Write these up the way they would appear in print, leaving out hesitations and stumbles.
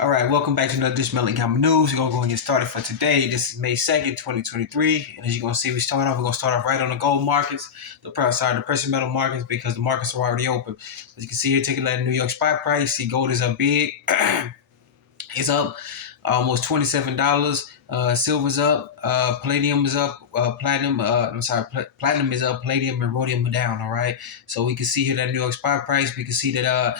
All right, welcome back to another edition of Melting Common News. We're going to go and get started for today. This is May 2nd, 2023. And as you're going to see, we're going to start off right on the gold markets, the precious metal markets, because the markets are already open. As you can see here, taking a look at the New York spot price. See, gold is up big. It's up almost $27. Silver's up. Palladium is up. Platinum is up. Palladium and rhodium are down. All right. So we can see here that New York spot price. We can see that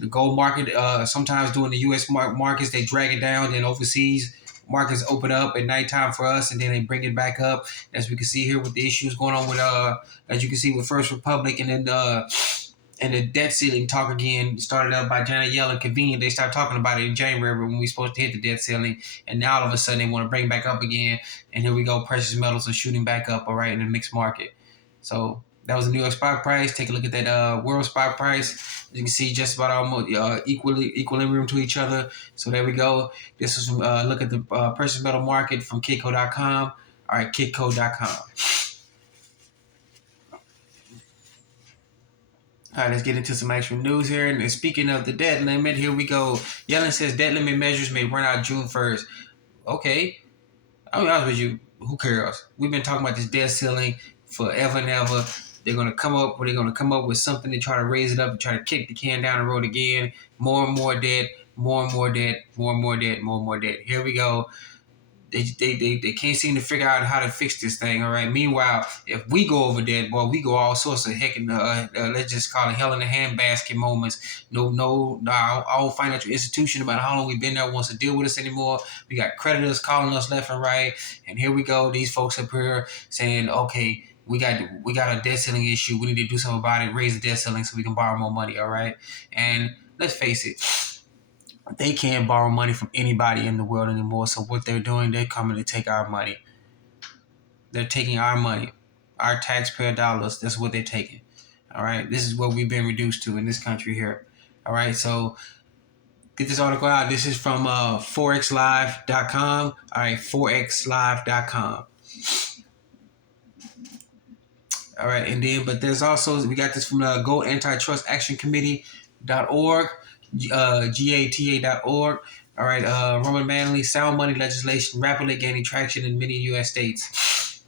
the gold market. Sometimes during the U.S. markets they drag it down. Then overseas markets open up at nighttime for us, and then they bring it back up. As we can see here with the issues going on with as you can see with First Republic, and then and the debt ceiling talk again started up by Janet Yellen. Convenient, they started talking about it in January when we were supposed to hit the debt ceiling, and now all of a sudden they want to bring it back up again. And here we go, precious metals are shooting back up, all right, in the mixed market. So that was the New York spot price. Take a look at that world spot price. As you can see, just about almost equilibrium to each other. So there we go. This is from look at the precious metal market from Kitco.com. All right, Kitco.com. All right, let's get into some actual news here. And speaking of the debt limit, here we go. Yellen says debt limit measures may run out June 1st. Okay, I'll be honest with you. Who cares? We've been talking about this debt ceiling forever and ever. They're gonna come up with something to try to raise it up and try to kick the can down the road again. More and more debt, more and more debt, more and more debt, more and more debt. Here we go. They can't seem to figure out how to fix this thing, all right? Meanwhile, if we go over that, boy, we go all sorts of let's just call it hell in the handbasket moments. Our financial institution, about how long we've been there, wants to deal with us anymore. We got creditors calling us left and right, and here we go. These folks up here saying, okay, we got a debt ceiling issue. We need to do something about it, raise the debt ceiling so we can borrow more money, all right? And let's face it, they can't borrow money from anybody in the world anymore. So what they're doing, they're coming to take our money. They're taking our money, our taxpayer dollars. That's what they're taking. All right. This is what we've been reduced to in this country here. All right. So get this article out. This is from forexlive.com. All right. forexlive.com. All right. And then, but there's also, we got this from the Gold Antitrust Action Committee.org. GATA.org. All right, Ronan Manly, sound money legislation rapidly gaining traction in many U.S. states.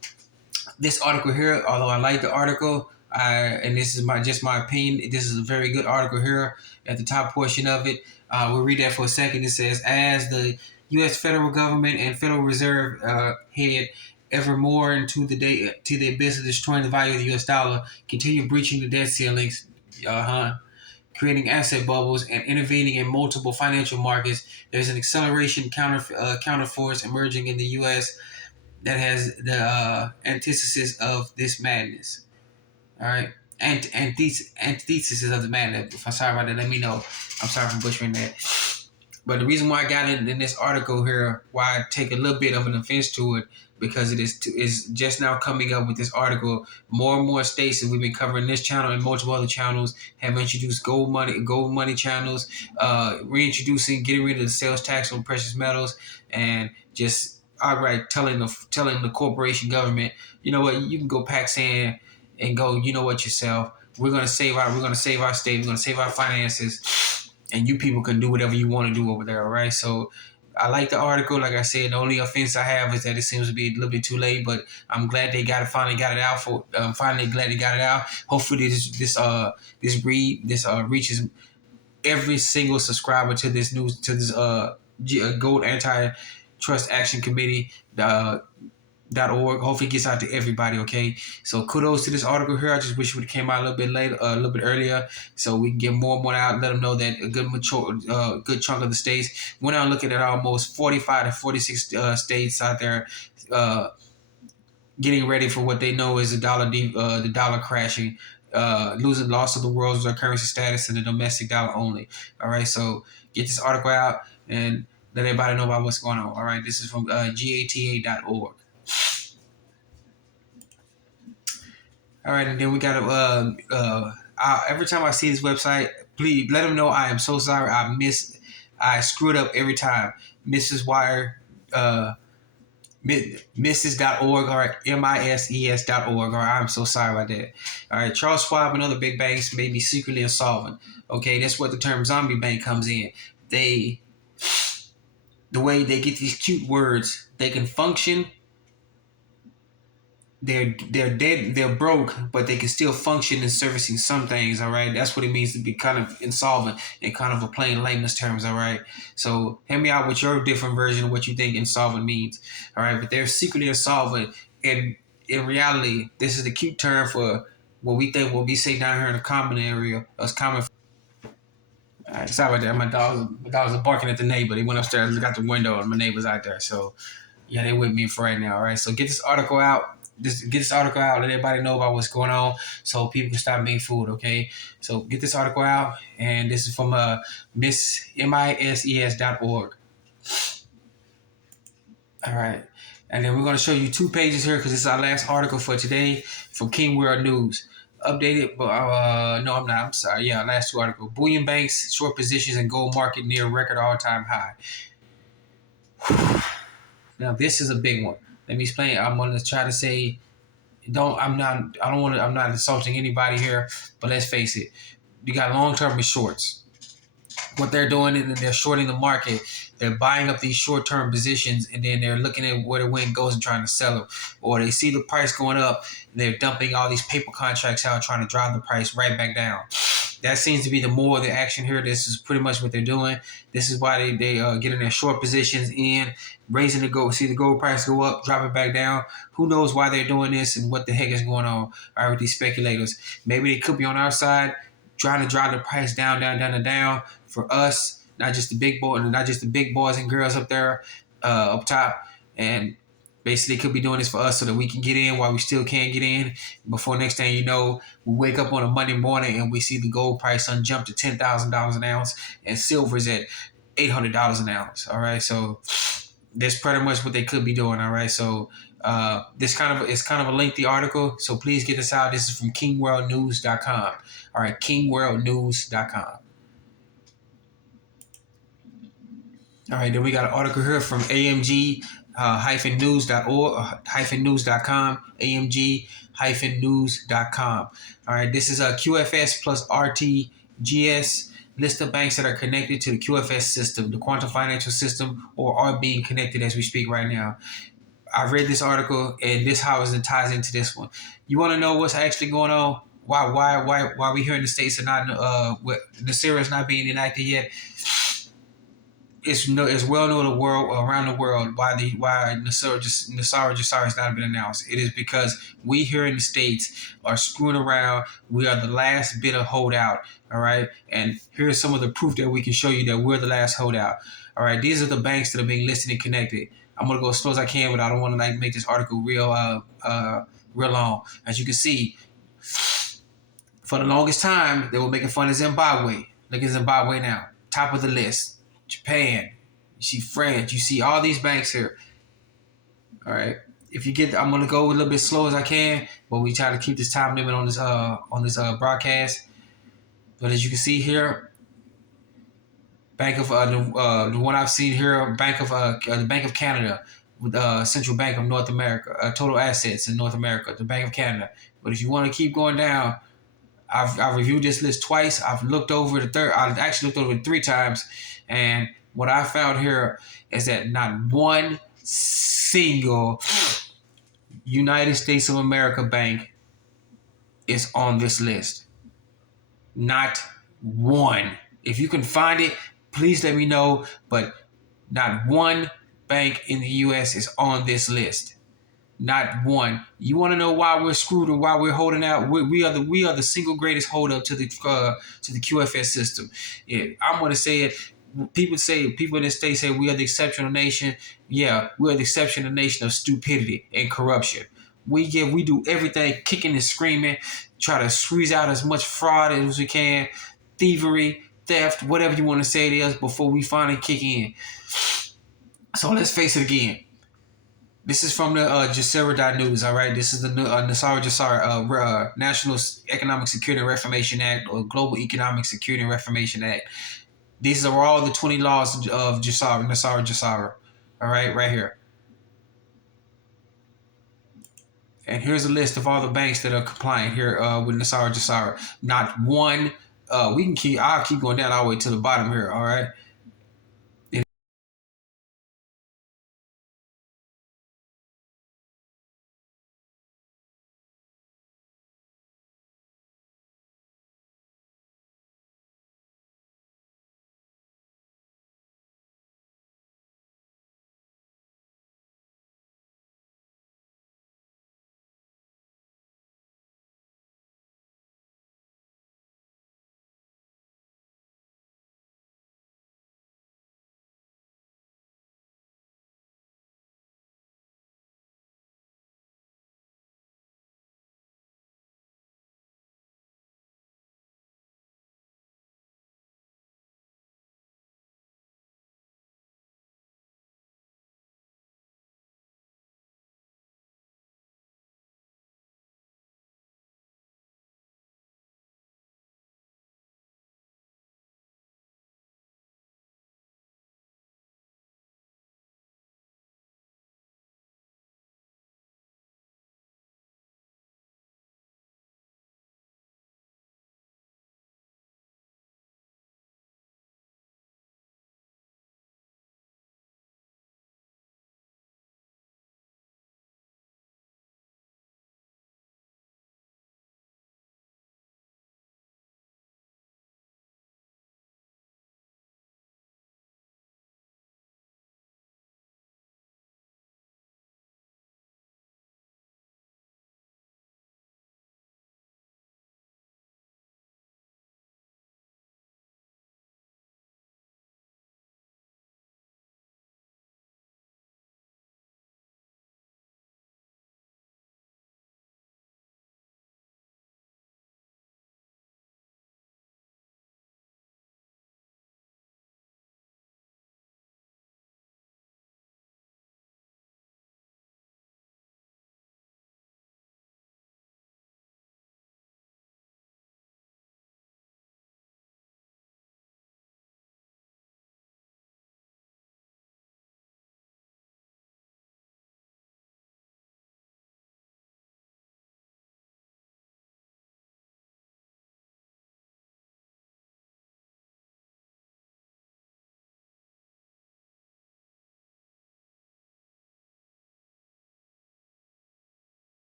This article here, although I like the article, and this is my opinion, this is a very good article here at the top portion of it. We'll read that for a second. It says, as the U.S. federal government and Federal Reserve head ever more into the abyss of destroying the value of the U.S. dollar, continue breaching the debt ceilings, creating asset bubbles, and intervening in multiple financial markets, there's an acceleration counterforce emerging in the U.S. that has the antithesis of this madness. All right, antithesis of the madness. If I'm sorry about that, let me know. I'm sorry for butchering that. But the reason why I got it in this article here, why I take a little bit of an offense to it, because it is just now coming up with this article. More and more states that we've been covering this channel and multiple other channels have introduced gold money channels, getting rid of the sales tax on precious metals, and just outright telling the corporation government, you know what, you can go pack sand and go, you know what, yourself. We're gonna save our state. We're gonna save our finances, and you people can do whatever you want to do over there. All right, so. I like the article. Like I said, the only offense I have is that it seems to be a little bit too late, but I'm glad they finally got it out. Hopefully this reaches every single subscriber to this Gold Antitrust Action Committee. .org. Hopefully it gets out to everybody, okay? So kudos to this article here. I just wish it would have came out a little bit earlier, so we can get more and more out, let them know that a good chunk of the states. We're now looking at almost 45 to 46 states out there getting ready for what they know is the dollar crashing, loss of the world's currency status and the domestic dollar only. All right, so get this article out and let everybody know about what's going on. All right, this is from GATA.org. All right, and then we got every time I see this website, please let them know I am so sorry. I screwed up every time. Mrs. Wire, Mrs.org or MISES.org, or I'm so sorry about that. All right, Charles Schwab and other big banks may be secretly insolvent. Okay, that's what the term zombie bank comes in. They the way they get these cute words, they can function. They're dead. They're broke, but they can still function in servicing some things. All right, that's what it means to be kind of insolvent in kind of a plain layman's terms. All right, so hear me out with your different version of what you think insolvent means. All right, but they're secretly insolvent, and in reality, this is the cute term for what we think, what we say down here in the common area, us common. All right, sorry about that. My dogs are barking at the neighbor. They went upstairs, look out the window, and my neighbor's out there. So yeah, they with me for right now. All right, so get this article out. Just get this article out. Let everybody know about what's going on, so people can stop being fooled. Okay, so get this article out, and this is from mises.org. All right, and then we're going to show you 2 pages here because this is our last article for today from King World News. Updated, but no, I'm not. I'm sorry. Yeah, last 2 articles. Bullion banks short positions in gold market near record all-time high. Now this is a big one. Let me explain. I'm going to try to say, I'm not insulting anybody here, but let's face it. You got long-term and shorts. What they're doing is they're shorting the market. They're buying up these short-term positions, and then they're looking at where the wind goes and trying to sell them. Or they see the price going up, and they're dumping all these paper contracts out, trying to drive the price right back down. That seems to be the more of the action here. This is pretty much what they're doing. This is why they get in their short positions in, raising the gold. See the gold price go up, drop it back down. Who knows why they're doing this and what the heck is going on with these speculators. Maybe they could be on our side, trying to drive the price down, down for us, not just the big boys and girls up there, up top. And basically could be doing this for us so that we can get in while we still can't get in. Before next thing you know, we wake up on a Monday morning and we see the gold price jump to $10,000 an ounce and silver's at $800 an ounce. All right, so that's pretty much what they could be doing. All right, so it's kind of a lengthy article, so please get this out. This is from kingworldnews.com. All right, kingworldnews.com. All right, then we got an article here from AMG news.org, AMG-news.com. All right, this is a QFS plus RTGS list of banks that are connected to the QFS system, the quantum financial system, or are being connected as we speak right now. I read this article, and this how it ties into this one. You want to know what's actually going on? Why we here in the States are not Nesara is not being enacted yet? It's well known around the world why Nesara Gesara has not been announced. It is because we here in the States are screwing around. We are the last bit of holdout. All right, and here's some of the proof that we can show you that we're the last holdout. All right, these are the banks that are being listed and connected. I'm gonna go as slow as I can, but I don't want to make this article real long. As you can see, for the longest time they were making fun of Zimbabwe. Look at Zimbabwe now, top of the list. Japan, you see France, you see all these banks here. All right, I'm gonna go a little bit slow as I can, but we try to keep this time limit on this broadcast. But as you can see here, Bank of the one I've seen here, the Bank of Canada, with Central Bank of North America, total assets in North America, the Bank of Canada. But if you want to keep going down, I've reviewed this list twice. I've looked over I've actually looked over it 3 times. And what I found here is that not one single United States of America bank is on this list. Not one. If you can find it, please let me know. But not one bank in the U.S. is on this list. Not one. You want to know why we're screwed or why we're holding out? We are the single greatest hold up to the QFS system. Yeah, I'm going to say it. People in the States say we are the exceptional nation. Yeah, we are the exceptional nation of stupidity and corruption. We do everything kicking and screaming, try to squeeze out as much fraud as we can, thievery, theft, whatever you want to say it is, before we finally kick in. So let's face it again. This is from the Gesara.news, all right? This is the Gesara, National Economic Security and Reformation Act, or Global Economic Security and Reformation Act. These are all the 20 laws of Gesara, all right here. And here's a list of all the banks that are compliant here with Gesara. Not one. I'll keep going down all the way to the bottom here, all right?